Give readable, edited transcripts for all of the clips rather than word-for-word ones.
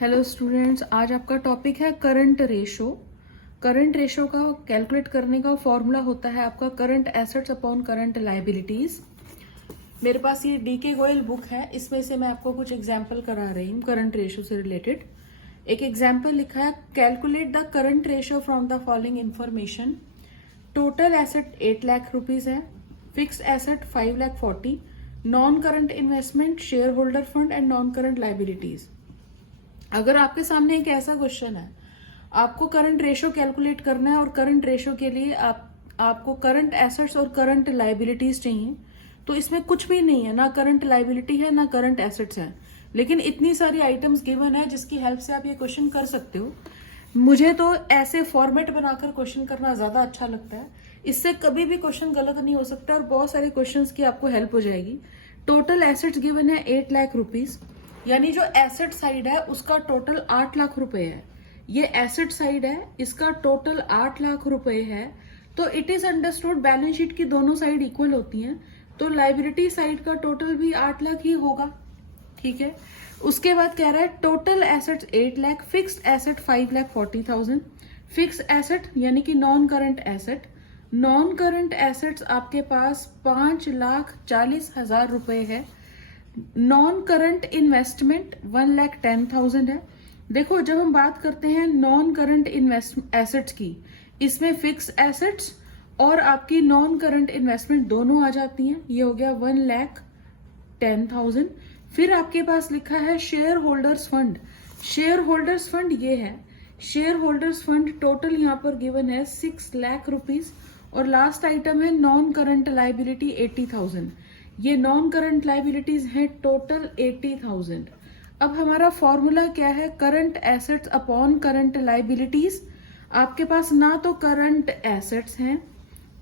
Hello students, आज आपका topic है करंट रेशो। करंट रेशो का कैलकुलेट करने का फॉर्मूला होता है आपका current assets upon current liabilities. मेरे पास ये डीके गोयल बुक है, इसमें से मैं आपको कुछ एग्जांपल करा रही हूँ करंट रेशो से रिलेटेड। एक एग्जांपल लिखा है, calculate the current ratio from the following information. Total asset 8 lakh rupees है, fixed asset 5 lakh 40, non current investment, shareholder fund and non current liabilities. अगर आपके सामने एक ऐसा क्वेश्चन है, आपको करंट रेशो कैलकुलेट करना है और करंट रेशो के लिए आपको करंट एसेट्स और करंट लाइबिलिटीज चाहिए, तो इसमें कुछ भी नहीं है, ना करंट लाइबिलिटी है ना करंट एसेट्स है, लेकिन इतनी सारी आइटम्स गिवन है जिसकी हेल्प से आप ये क्वेश्चन कर सकते हो। मुझे तो ऐसे फॉर्मेट बनाकर क्वेश्चन करना ज्यादा अच्छा लगता है, इससे कभी भी क्वेश्चन गलत नहीं हो सकता और बहुत सारे क्वेश्चंस की आपको हेल्प हो जाएगी। टोटल एसेट्स गिवन है 8 लाख रुपीज, यानी जो एसेट साइड है उसका टोटल 8 लाख रुपए है। ये एसेट साइड है, इसका टोटल 8 लाख रुपए है। तो it is understood balance sheet की दोनों साइड इक्वल होती हैं, तो लाइबिलिटी साइड का टोटल भी 8 लाख ही होगा। ठीक है, उसके बाद कह रहा है total assets 8 lakh, fixed asset 5 lakh 40,000। Fixed asset यानी कि non current asset, non current assets आपके पास 5,40,000 रुपए है। नॉन करंट इन्वेस्टमेंट 1,10,000 है। देखो, जब हम बात करते हैं नॉन करंट इन्वेस्ट एसेट्स की, इसमें फिक्स एसेट्स और आपकी नॉन करंट इन्वेस्टमेंट दोनों आ जाती हैं। ये हो गया 1,10,000। फिर आपके पास लिखा है share holders fund. Share holders fund ये है, शेयर होल्डर्स फंड टोटल यहाँ पर गिवन है 6 लाख रुपीज। और लास्ट आइटम है नॉन करंट लाइबिलिटी 80,000। ये नॉन करंट लाइबिलिटीज है टोटल 80,000। अब हमारा फॉर्मूला क्या है, current assets upon current liabilities. आपके पास ना तो करंट एसेट्स हैं,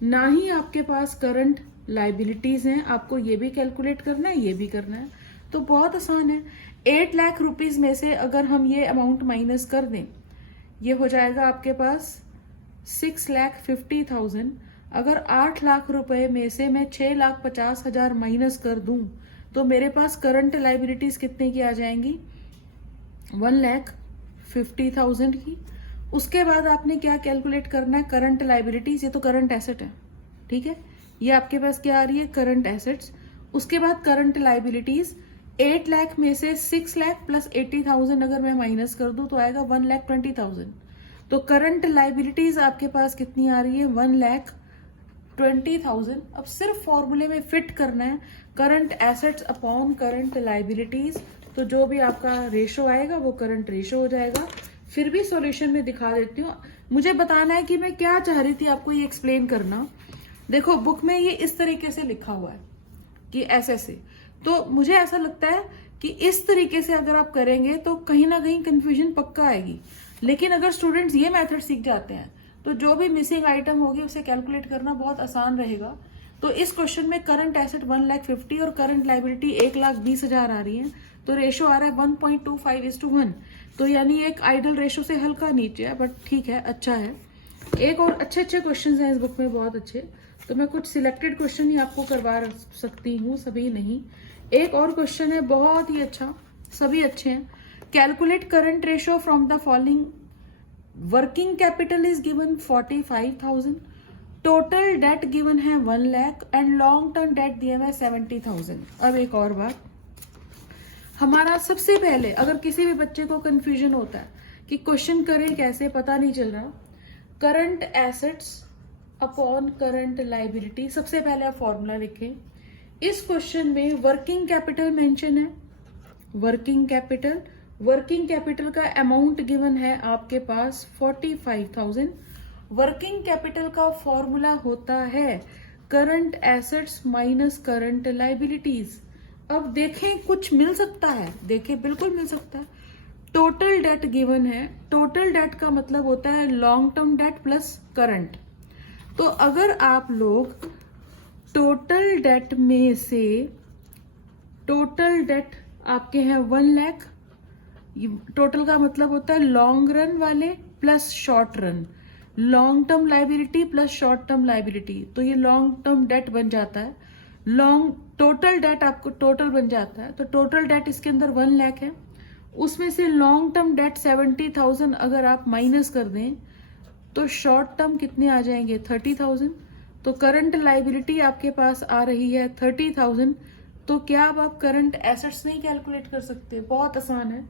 ना ही आपके पास करंट लाइबिलिटीज हैं। आपको ये भी कैलकुलेट करना है, ये भी करना है, तो बहुत आसान है। 8 लाख रुपीज में से अगर हम ये अमाउंट माइनस कर दें, ये हो जाएगा आपके पास 6,50,000। अगर 8 लाख रुपए में से मैं 6,50,000 माइनस कर दूं, तो मेरे पास करंट लाइबिलिटीज कितने की आ जाएंगी, 1,50,000 की। उसके बाद आपने क्या कैलकुलेट करना है, करंट लाइबिलिटीज। ये तो करंट एसेट है, ठीक है, ये आपके पास क्या आ रही है, करंट एसेट्स। उसके बाद करंट लाइबिलिटीज 8 लाख में से 6 लाख प्लस 80,000 अगर मैं माइनस कर दूं तो आएगा 1,20,000। तो करंट लाइबिलिटीज आपके पास कितनी आ रही है, 1,20,000। अब सिर्फ फॉर्मूले में फिट करना है current assets upon current liabilities, तो जो भी आपका रेशो आएगा वो करंट रेशो हो जाएगा। फिर भी सॉल्यूशन में दिखा देती हूँ, मुझे बताना है कि मैं क्या चाह रही थी आपको ये एक्सप्लेन करना। देखो, बुक में ये इस तरीके से लिखा हुआ है कि ऐसे, तो मुझे ऐसा लगता है कि इस तरीके से अगर आप करेंगे तो कहीं ना कहीं कंफ्यूजन पक्का आएगी। लेकिन अगर स्टूडेंट्स ये मेथड सीख जाते हैं तो जो भी मिसिंग आइटम होगी उसे कैलकुलेट करना बहुत आसान रहेगा। तो इस क्वेश्चन में करंट एसेट 1,50,000 और करंट लाइबिलिटी 1,20,000 आ रही है, तो रेशो आ रहा है 1.25:1। तो यानी एक आइडल रेशो से हल्का नीचे है, बट ठीक है, अच्छा है। एक और अच्छे क्वेश्चन हैं इस बुक में, बहुत अच्छे, तो मैं कुछ सिलेक्टेड क्वेश्चन ही आपको करवा सकती हूँ, सभी नहीं। एक और क्वेश्चन है बहुत ही अच्छा, सभी अच्छे हैं। Calculate current ratio from the following. Working capital is given 45,000, total date given है 1 lakh and long term debt दिया है 70,000। अब एक और बात, हमारा सबसे पहले अगर किसी भी बच्चे को कंफ्यूजन होता है कि क्वेश्चन करें कैसे, पता नहीं चल रहा, current assets upon current liability, सबसे पहले आप फॉर्मूला लिखें। इस क्वेश्चन में वर्किंग कैपिटल मेंशन है, वर्किंग कैपिटल का अमाउंट गिवन है आपके पास 45,000। वर्किंग कैपिटल का फॉर्मूला होता है current assets minus current liabilities. अब देखें कुछ मिल सकता है, देखें बिल्कुल मिल सकता है। टोटल डेट गिवन है, टोटल डेट का मतलब होता है long term debt plus current. तो अगर आप लोग टोटल डेट में से, टोटल डेट आपके हैं 1 लाख, टोटल का मतलब होता है लॉन्ग रन वाले plus short run, long term liability plus short term liability, तो ये लॉन्ग टर्म डेट बन जाता है। लॉन्ग टोटल डेट आपको टोटल बन जाता है, तो टोटल डेट इसके अंदर 1 लाख है। उसमें से लॉन्ग टर्म डेट 70,000 अगर आप माइनस कर दें तो शॉर्ट टर्म कितने आ जाएंगे 30,000। तो करंट लाइबिलिटी आपके पास आ रही है 30,000। तो क्या अब आप करंट एसेट्स नहीं कैलकुलेट कर सकते? बहुत आसान है।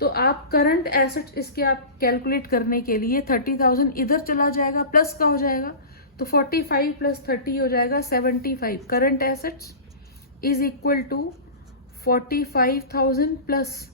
तो आप करंट एसेट्स इसके आप कैलकुलेट करने के लिए 30,000 इधर चला जाएगा, प्लस का हो जाएगा, तो 45 प्लस 30 हो जाएगा 75। Current assets is equal to 45,000 plus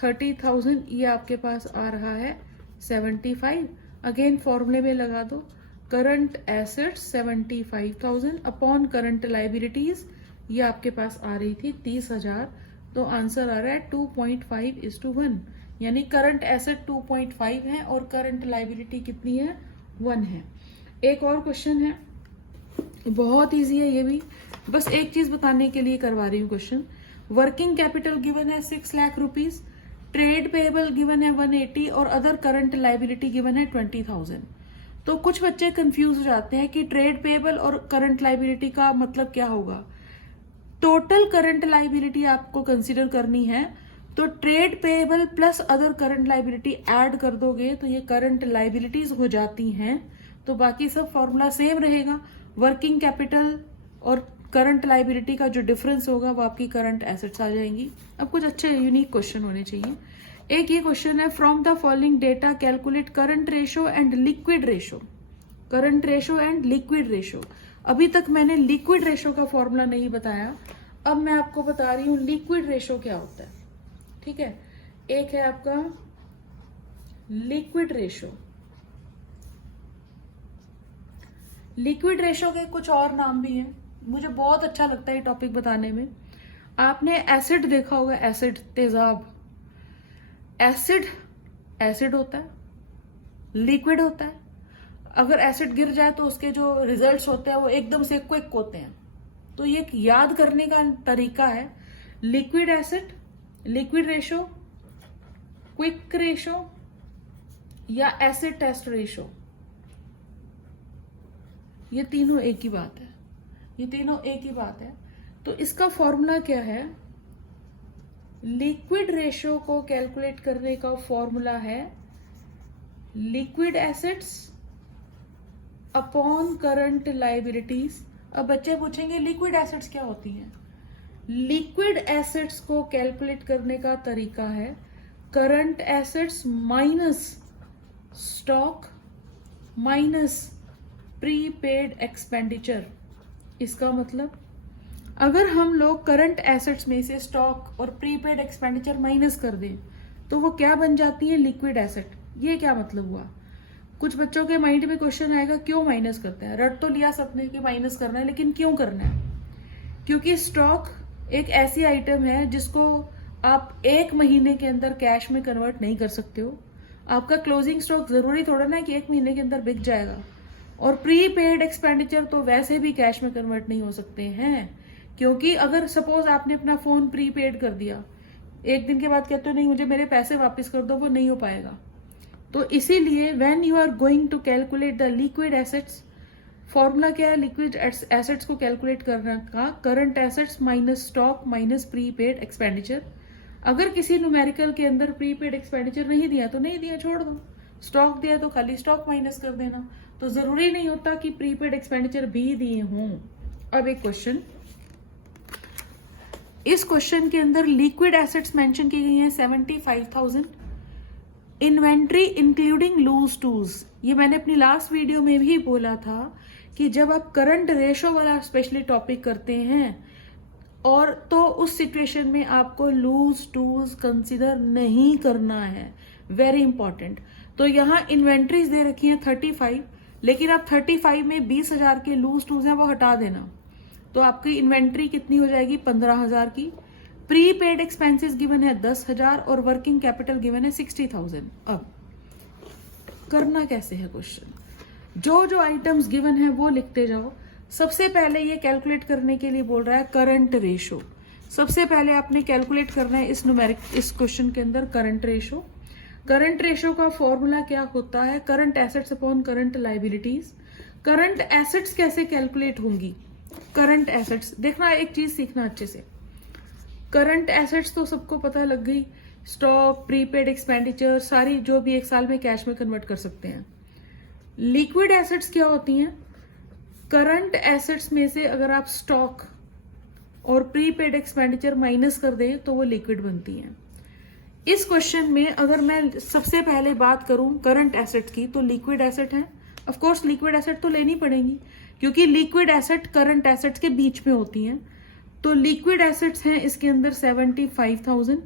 30,000, ये आपके पास आ रहा है 75। अगेन फॉर्मूले में लगा दो, current assets 75,000 upon current liabilities, ये आपके पास आ रही थी 30,000। तो आंसर आ रहा है 2.5:1, यानी करंट एसेट 2.5 है और करंट लाइबिलिटी कितनी है 1 है। एक और क्वेश्चन है, बहुत इजी है ये भी, बस एक चीज बताने के लिए करवा रही हूँ क्वेश्चन। वर्किंग कैपिटल गिवन है 6 lakh rupees, trade payable given है 180 और अदर करंट लाइबिलिटी गिवन है 20,000। तो कुछ बच्चे कंफ्यूज हो जाते हैं कि ट्रेड पेएबल और करंट लाइबिलिटी का मतलब क्या होगा। टोटल करंट लाइबिलिटी आपको कंसीडर करनी है, तो trade payable plus other current liability add कर दोगे तो ये करंट लाइबिलिटीज हो जाती हैं। तो बाकी सब फॉर्मूला सेम रहेगा, वर्किंग कैपिटल और करंट लाइबिलिटी का जो डिफरेंस होगा वो आपकी करंट एसेट्स आ जाएंगी। अब कुछ अच्छे यूनिक क्वेश्चन होने चाहिए। एक ये क्वेश्चन है, from the following data calculate current ratio and liquid ratio. Current ratio and liquid ratio, अभी तक मैंने लिक्विड रेशो का फॉर्मूला नहीं बताया, अब मैं आपको बता रही हूं लिक्विड रेशो क्या होता है। ठीक है, एक है आपका लिक्विड रेशो। लिक्विड रेशो के कुछ और नाम भी हैं, मुझे बहुत अच्छा लगता है ये टॉपिक बताने में। आपने एसिड देखा होगा, एसिड तेजाब, एसिड होता है, लिक्विड होता है। अगर एसिड गिर जाए तो उसके जो रिजल्ट्स होते हैं वो एकदम से क्विक होते हैं। तो ये एक याद करने का तरीका है, liquid acid, liquid ratio, quick ratio या एसिड टेस्ट रेशो, ये तीनों एक ही बात है, ये तीनों एक ही बात है। तो इसका फॉर्मूला क्या है, लिक्विड रेशो को कैलकुलेट करने का फॉर्मूला है liquid assets upon current liabilities. अब बच्चे पूछेंगे लिक्विड एसेट्स क्या होती हैं। लिक्विड एसेट्स को कैलकुलेट करने का तरीका है current assets minus stock minus prepaid expenditure. इसका मतलब अगर हम लोग करंट एसेट्स में से स्टॉक और प्रीपेड एक्सपेंडिचर माइनस कर दें तो वो क्या बन जाती है, लिक्विड एसेट। ये क्या मतलब हुआ, कुछ बच्चों के माइंड में क्वेश्चन आएगा क्यों माइनस करते हैं। रट तो लिया सबने कि माइनस करना है, लेकिन क्यों करना है? क्योंकि स्टॉक एक ऐसी आइटम है जिसको आप 1 महीने के अंदर कैश में कन्वर्ट नहीं कर सकते हो। आपका क्लोजिंग स्टॉक जरूरी थोड़ा ना कि 1 महीने के अंदर बिक जाएगा। और प्रीपेड एक्सपेंडिचर तो वैसे भी कैश में कन्वर्ट नहीं हो सकते हैं, क्योंकि अगर सपोज आपने अपना फोन प्रीपेड कर दिया, 1 दिन के बाद कहते हो नहीं मुझे मेरे पैसे वापस कर दो, वो नहीं हो पाएगा। तो इसीलिए when you are going to calculate the liquid assets, formula क्या है लिक्विड एसेट्स को कैलकुलेट करने का, current assets minus stock minus prepaid expenditure. अगर किसी न्यूमेरिकल के अंदर प्रीपेड एक्सपेंडिचर नहीं दिया तो नहीं दिया, छोड़ दो। स्टॉक दिया तो खाली स्टॉक माइनस कर देना, तो जरूरी नहीं होता कि प्रीपेड एक्सपेंडिचर भी दिए हों। अब एक क्वेश्चन, इस क्वेश्चन के अंदर लिक्विड एसेट्स मेंशन की गई हैं 75,000, इन्वेंट्री इंक्लूडिंग लूज टूल्स। ये मैंने अपनी लास्ट वीडियो में भी बोला था कि जब आप करंट रेशो वाला स्पेशली टॉपिक करते हैं और तो उस सिचुएशन में आपको लूज टूल्स कंसिडर नहीं करना है, वेरी इंपॉर्टेंट। तो यहाँ इन्वेंट्रीज दे रखी है 35, लेकिन आप 35 में 20,000 के लूज टूल्स हैं वो हटा देना, तो आपकी इन्वेंट्री कितनी हो जाएगी 15,000 की। प्रीपेड एक्सपेंसेस गिवन है 10,000 और वर्किंग कैपिटल गिवन है 60,000। अब करना कैसे है क्वेश्चन, जो आइटम्स गिवन है वो लिखते जाओ। सबसे पहले ये कैलकुलेट करने के लिए बोल रहा है करंट रेशो। सबसे पहले आपने कैलकुलेट करना है इस क्वेश्चन के अंदर करंट रेशो। करंट रेशो का फॉर्मूला क्या होता है, current assets upon current liabilities. Current assets कैसे कैलकुलेट होंगी, करंट एसेट्स देखना, एक चीज सीखना अच्छे से। करंट एसेट्स तो सबको पता लग गई, स्टॉक, प्रीपेड एक्सपेंडिचर, सारी जो भी एक साल में कैश में कन्वर्ट कर सकते हैं। लिक्विड एसेट्स क्या होती हैं? करंट एसेट्स में से अगर आप स्टॉक और प्रीपेड एक्सपेंडिचर माइनस कर दें तो वो लिक्विड बनती हैं। इस क्वेश्चन में अगर मैं सबसे पहले बात करूं करंट एसेट की तो लिक्विड एसेट है। ऑफ कोर्स लिक्विड एसेट तो लेनी पड़ेगी क्योंकि लिक्विड एसेट करंट एसेट्स के बीच में होती हैं। तो लिक्विड एसेट्स हैं इसके अंदर 75,000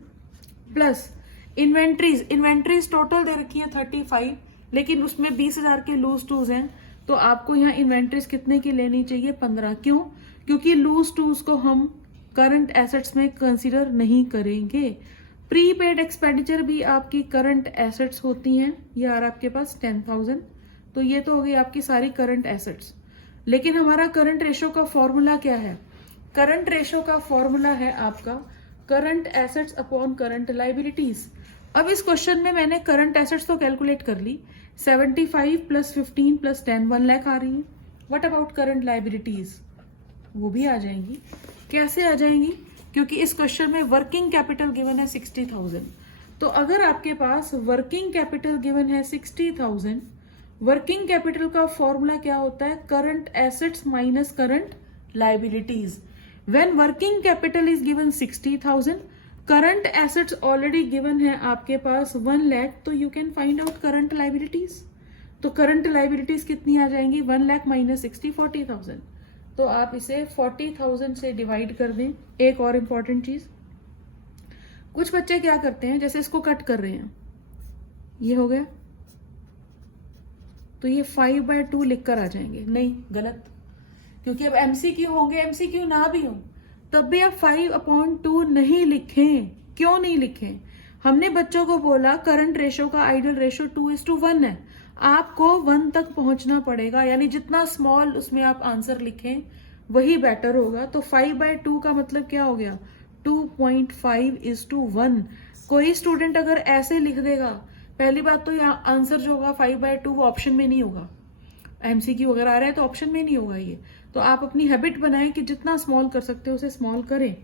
प्लस इन्वेंट्रीज टोटल दे रखी है 35, लेकिन उसमें 20,000 के लूज टूज हैं। तो आपको यहाँ इन्वेंट्रीज कितने की लेनी चाहिए? 15। क्यों? क्योंकि लूज टूज को हम करंट एसेट्स में कंसीडर नहीं करेंगे। प्रीपेड एक्सपेंडिचर भी आपकी करंट एसेट्स होती हैं। ये आ रहा है आपके पास 10,000। तो ये तो हो गई आपकी सारी करंट एसेट्स। लेकिन हमारा करंट रेशो का फॉर्मूला क्या है? करंट रेशो का फॉर्मूला है आपका current assets upon current liabilities. अब इस क्वेश्चन में मैंने करंट एसेट्स तो कैलकुलेट कर ली, 75 प्लस 15 प्लस 10 1 लाख आ रही है। What about current liabilities? वो भी आ जाएंगी। कैसे आ जाएंगी? क्योंकि इस क्वेश्चन में वर्किंग कैपिटल गिवन है 60,000। तो अगर आपके पास वर्किंग कैपिटल गिवन है 60,000, वर्किंग कैपिटल का फॉर्मूला क्या होता है? Current assets minus current liabilities. When working capital is given 60,000, current assets already given है आपके पास 1 लाख, तो you can find out current liabilities. तो करंट लाइबिलिटीज कितनी आ जाएंगी? 1 लाख माइनस 60, 40,000। तो आप इसे 40,000 से डिवाइड कर दें। एक और इम्पॉर्टेंट चीज, कुछ बच्चे क्या करते हैं, जैसे इसको कट कर रहे हैं, ये हो गया तो ये 5/2 लिखकर आ जाएंगे। नहीं, गलत। क्योंकि अब एमसीक्यू होंगे, एमसीक्यू ना भी हो तब भी आप 5/2 नहीं लिखें। क्यों नहीं लिखें? हमने बच्चों को बोला करंट रेशो का आइडियल रेशो 2:1 है। आपको 1 तक पहुंचना पड़ेगा, यानी जितना स्मॉल उसमें आप आंसर लिखें वही बेटर होगा। तो 5/2 का मतलब क्या हो गया? 2.5:1। कोई स्टूडेंट अगर ऐसे लिख देगा, पहली बात तो यहाँ आंसर जो होगा 5/2 वो ऑप्शन में नहीं होगा। एमसीक्यू अगर आ रहा है तो ऑप्शन में नहीं होगा ये। तो आप अपनी हैबिट बनाएं कि जितना स्मॉल कर सकते हो उसे स्मॉल करें।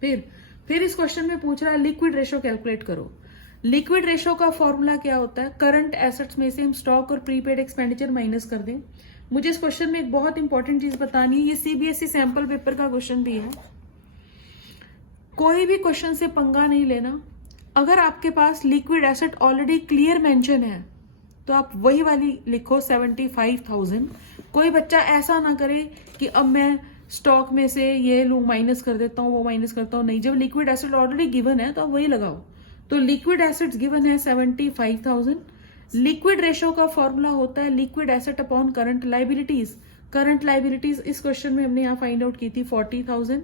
फिर इस क्वेश्चन में पूछ रहा है लिक्विड रेशो कैलकुलेट करो। लिक्विड रेशो का फॉर्मूला क्या होता है? करंट एसेट्स में से हम स्टॉक और प्रीपेड एक्सपेंडिचर माइनस कर दें। मुझे इस क्वेश्चन में एक बहुत इंपॉर्टेंट चीज बतानी है, ये सीबीएसई सैंपल पेपर का क्वेश्चन भी है। कोई भी क्वेश्चन से पंगा नहीं लेना। अगर आपके पास liquid asset already clear mention है तो आप वही वाली लिखो 75,000। कोई बच्चा ऐसा ना करे कि अब मैं स्टॉक में से ये लू माइनस कर देता हूँ, वो माइनस करता हूँ। नहीं, जब लिक्विड एसेट ऑलरेडी गिवन है तो आप वही लगाओ। तो लिक्विड एसेट्स गिवन है 75,000। लिक्विड रेशो का फॉर्मूला होता है liquid asset upon current liabilities. Current liabilities इस क्वेश्चन में हमने यहाँ फाइंड आउट की थी 40,000।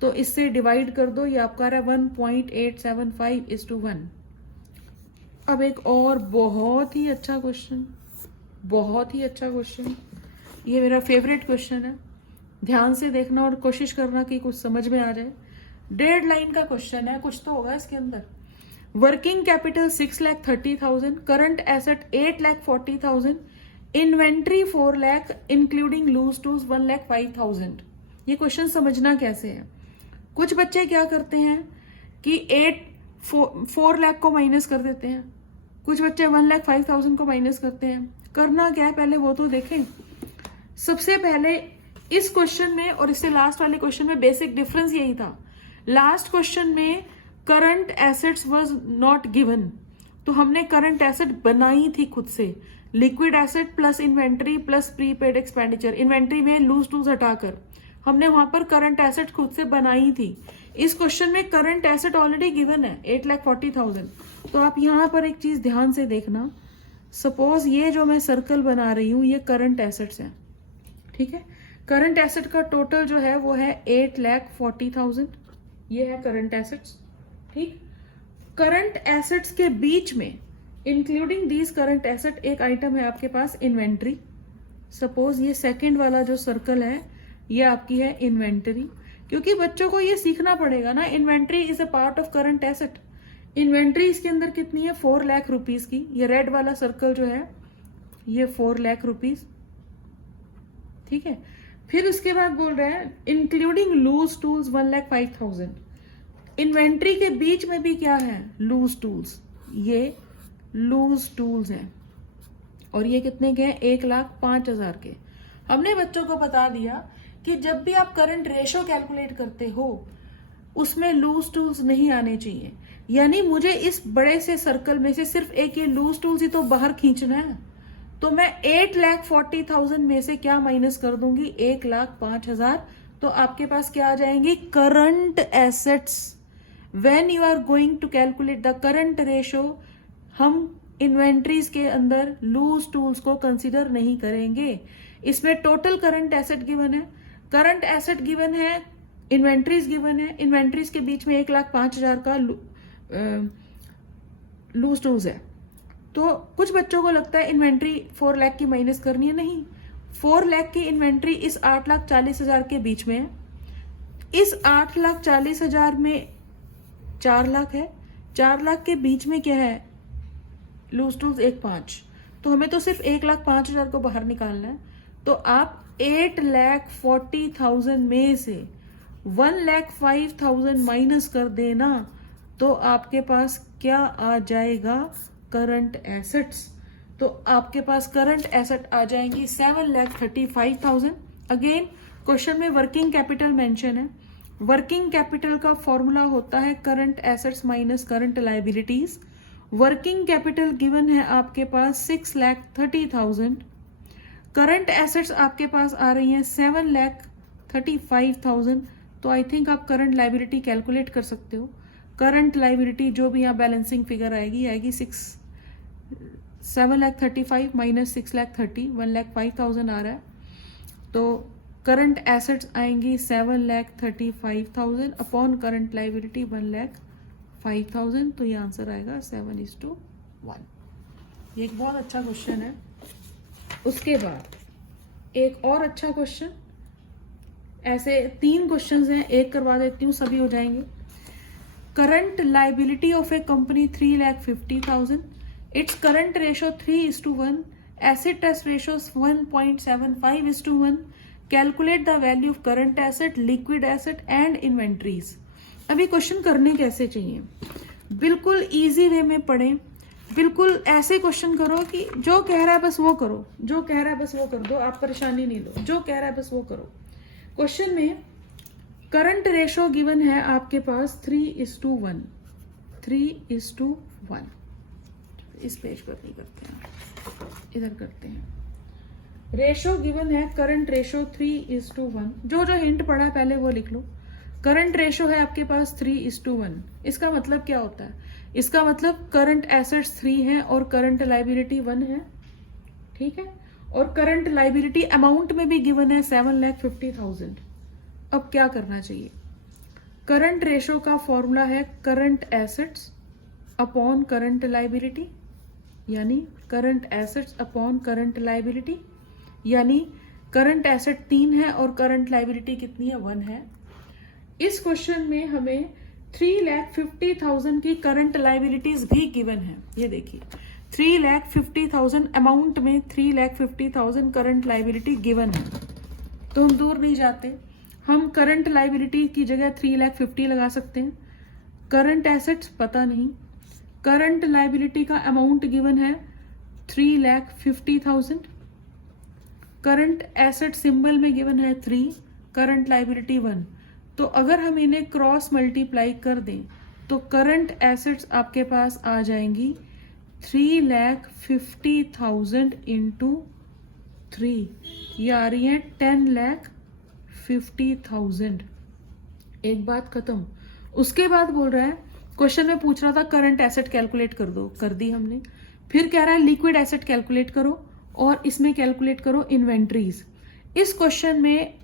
तो इससे डिवाइड कर दो, ये आपका रहा 1.875:1। अब एक और बहुत ही अच्छा क्वेश्चन, बहुत ही अच्छा क्वेश्चन, ये मेरा फेवरेट क्वेश्चन है। ध्यान से देखना और कोशिश करना कि कुछ समझ में आ जाए। 1.5 लाइन का क्वेश्चन है, कुछ तो होगा इसके अंदर। Working capital 6,30,000, current asset 8,40,000, inventory 4 lakh including loose tools 1,05,000। ये क्वेश्चन समझना कैसे है? कुछ बच्चे क्या करते हैं कि 4 लाख को माइनस कर देते हैं, कुछ बच्चे 1,05,000 को माइनस करते हैं। करना क्या है पहले वो तो देखें। सबसे पहले इस क्वेश्चन में और इससे लास्ट वाले क्वेश्चन में बेसिक डिफरेंस यही था। लास्ट क्वेश्चन में current assets was not given, तो हमने करंट एसेट बनाई थी खुद से। Liquid asset plus inventory plus prepaid expenditure, inventory में लूज टूज हटाकर हमने वहां पर करंट एसेट खुद से बनाई थी। इस क्वेश्चन में करंट एसेट ऑलरेडी गिवन है 8,40,000। तो आप यहां पर एक चीज ध्यान से देखना। सपोज ये जो मैं सर्कल बना रही हूं ये करंट एसेट्स है, ठीक है। करंट एसेट का टोटल जो है वो है 8,40,000, ये है करंट एसेट्स, ठीक। करंट एसेट्स के बीच में इंक्लूडिंग दीज करंट एसेट एक आइटम है आपके पास इन्वेंट्री। सपोज ये सेकंड वाला जो सर्कल है ये आपकी है इन्वेंटरी, क्योंकि बच्चों को ये सीखना पड़ेगा ना, inventory is a part of current asset. Inventory इसके अंदर कितनी है? 4 लाख रुपीज की। ये रेड वाला सर्कल जो है ये 4 लाख रुपीज, ठीक है। फिर उसके बाद बोल रहे हैं इंक्लूडिंग लूज टूल्स 1,05,000। इन्वेंट्री के बीच में भी क्या है, लूज टूल्स, ये लूज टूल्स हैं और ये कितने के हैं, 1,05,000 के। हमने बच्चों को बता दिया कि जब भी आप करंट रेशो कैलकुलेट करते हो उसमें लूज टूल्स नहीं आने चाहिए, यानी मुझे इस बड़े से सर्कल में से सिर्फ एक ये लूज टूल्स ही तो बाहर खींचना है, तो मैं 8,40,000 में से क्या माइनस कर दूंगी, 1,05,000, तो आपके पास क्या आ जाएंगी, current assets. When you are going to calculate the current ratio, हम इन्वेंट्रीज के अंदर लूज टूल्स को कंसीडर नहीं करेंगे। इसमें टोटल करंट एसेट गिवन है, करंट एसेट गिवन है, इन्वेंट्रीज गिवन है, इन्वेंट्रीज के बीच में 1,05,000 का लूज टूल्स है। तो कुछ बच्चों को लगता है इन्वेंट्री 4 लाख की माइनस करनी है, नहीं, 4 लाख की इन्वेंट्री इस 8,40,000 के बीच में है। इस 8,40,000 में 4 लाख है, 4 लाख के बीच में क्या है, लूज टूल्स 1,05,000, तो हमें तो सिर्फ 1,05,000 को बाहर निकालना है। तो आप 8,40,000 में से 1,05,000 माइनस कर देना, तो आपके पास क्या आ जाएगा, करंट एसेट्स। तो आपके पास करंट एसेट आ जाएंगी 7,35,000। अगेन क्वेश्चन में वर्किंग कैपिटल मेंशन है, वर्किंग कैपिटल का फॉर्मूला होता है current assets minus current liabilities. Working capital given है आपके पास 6,30,000, करंट एसेट्स आपके पास आ रही हैं 7,35,000, तो आई थिंक आप करंट लायबिलिटी कैलकुलेट कर सकते हो। करंट लायबिलिटी जो भी यहाँ बैलेंसिंग फिगर आएगी 7,35,000 माइनस 6,30,000, 1,05,000 आ रहा है, तो करंट एसेट्स आएंगी 7,35,000 अपॉन करंट लायबिलिटी 1,05,000, तो ये आंसर आएगा 7:1। ये एक बहुत अच्छा क्वेश्चन है। उसके बाद एक और अच्छा क्वेश्चन, ऐसे 3 क्वेश्चंस हैं, एक करवा देती हूँ, सभी हो जाएंगे। Current liability of a company 3,50,000, its current ratio 3:1, acid test ratio 1.75:1, calculate the value of current asset, liquid asset and inventories. अभी क्वेश्चन करने कैसे चाहिए, बिल्कुल इजी वे में पढ़ें, बिल्कुल ऐसे क्वेश्चन करो कि जो कह रहा है बस वो करो, जो कह रहा है बस वो कर दो, आप परेशानी नहीं लो, जो कह रहा है बस वो करो। क्वेश्चन में करंट रेशो गिवन है आपके पास 3:1, 3:1। इस पेज पर नहीं करते हैं, इधर करते हैं। रेशो गिवन है करंट रेशो 3:1, जो जो हिंट पड़ा है पहले वो लिख लो। करंट रेशो है आपके पास 3:1, इसका मतलब क्या होता है, इसका मतलब करंट एसेट्स 3 है और करंट लायबिलिटी 1 है, ठीक है, और करंट लायबिलिटी अमाउंट में भी गिवन है 7,50,000। अब क्या करना चाहिए, करंट रेशो का फॉर्मूला है current assets upon current liability, यानी current assets upon current liability, यानी करंट एसेट 3 है और करंट लायबिलिटी कितनी है, 1 है। इस क्वेश्चन में हमें 3,50,000 की करंट लायबिलिटीज भी गिवन है, ये देखिए 3,50,000 अमाउंट में 3,50,000 करंट लायबिलिटी गिवन है, तो हम दूर नहीं जाते, हम करंट लायबिलिटी की जगह 3,50,000 लगा सकते हैं। करंट एसेट्स पता नहीं, करंट लायबिलिटी का अमाउंट गिवन है 3,50,000, करंट एसेट सिंबल में गिवन है 3, करंट लायबिलिटी 1, तो अगर हम इन्हें क्रॉस मल्टीप्लाई कर दें तो करंट एसेट्स आपके पास आ जाएंगी 3,50,000 इंटू 3, ये आ रही है 10,50,000। एक बात खत्म। उसके बाद बोल रहा है, क्वेश्चन में पूछ रहा था करंट एसेट कैलकुलेट कर दो, कर दी हमने, फिर कह रहा है लिक्विड एसेट कैलकुलेट करो और इसमें कैलकुलेट करो इन्वेंट्रीज। इस क्वेश्चन में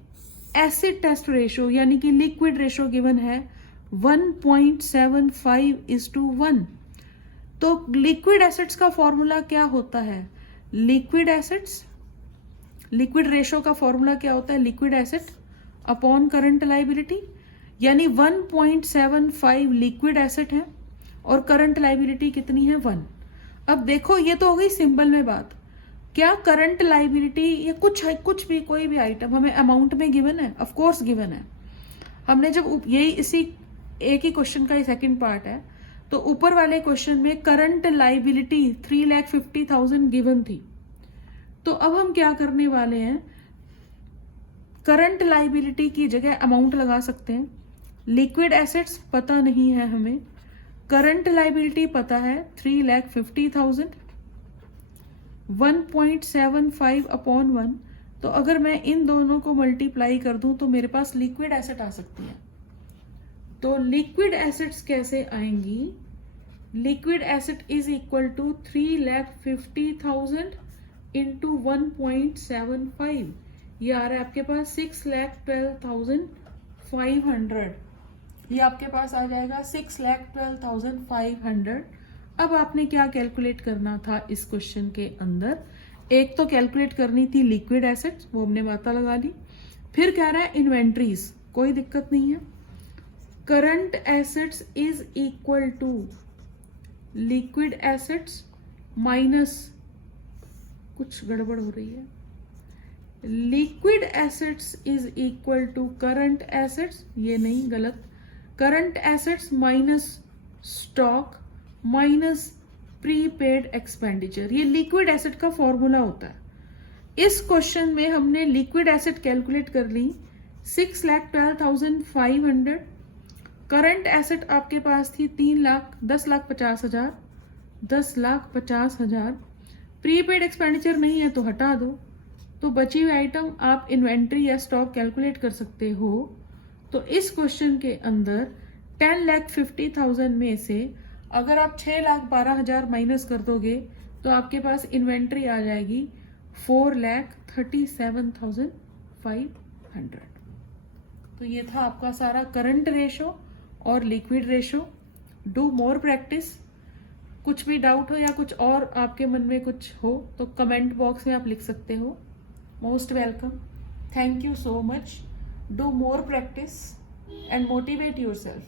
एसिड टेस्ट रेशो यानी कि लिक्विड रेशो गिवन है 1.75:1, तो लिक्विड एसेट्स का फॉर्मूला क्या होता है, लिक्विड एसेट्स, लिक्विड रेशो का फॉर्मूला क्या होता है, liquid asset upon current liability, यानी 1.75 लिक्विड एसेट है और करंट लायबिलिटी कितनी है, 1। अब देखो ये तो हो गई सिंबल में बात, क्या करंट लायबिलिटी या कुछ भी कोई भी आइटम हमें अमाउंट में गिवन है, ऑफ कोर्स गिवन है। हमने जब यही इसी एक ही क्वेश्चन का ही सेकंड पार्ट है। तो ऊपर वाले क्वेश्चन में करंट लाइबिलिटी 3,50,000 गिवन थी। तो अब हम क्या करने वाले हैं, करंट लाइबिलिटी की जगह अमाउंट लगा सकते हैं। लिक्विड एसेट्स पता नहीं है हमें, करंट लाइबिलिटी पता है 3,50,000, 1.75 अपॉन 1। तो अगर मैं इन दोनों को मल्टीप्लाई कर दूं तो मेरे पास लिक्विड एसेट आ सकती है। तो लिक्विड एसेट्स कैसे आएंगी, liquid asset is equal to 3,50,000 into 1.75, ये आ रहा है आपके पास 6,12,500। ये आपके पास आ जाएगा 6,12,500। अब आपने क्या कैलकुलेट करना था इस क्वेश्चन के अंदर, एक तो कैलकुलेट करनी थी लिक्विड एसेट्स, वो हमने पता लगा ली। फिर कह रहा है इन्वेंट्रीज, कोई दिक्कत नहीं है। Current assets is equal to liquid assets minus, कुछ गड़बड़ हो रही है, liquid assets is equal to current assets, ये नहीं, गलत, current assets minus stock minus prepaid expenditure, ये लिक्विड एसेट का फॉर्मूला होता है। इस क्वेश्चन में हमने लिक्विड एसेट कैलकुलेट कर ली 6,12,500, करंट एसेट आपके पास थी 10,50,000, 10,50,000, प्रीपेड एक्सपेंडिचर नहीं है तो हटा दो। तो बची हुई आइटम आप इन्वेंट्री या स्टॉक कैलकुलेट कर सकते हो। तो इस क्वेश्चन के अंदर 10,50,000 में से अगर आप 6,12,000 माइनस कर दोगे तो आपके पास इन्वेंट्री आ जाएगी 4,37,500। तो ये था आपका सारा करंट रेशो और liquid ratio. Do more practice. कुछ भी डाउट हो या कुछ और आपके मन में कुछ हो तो कमेंट बॉक्स में आप लिख सकते हो। Most welcome. Thank you so much. Do more practice and motivate yourself.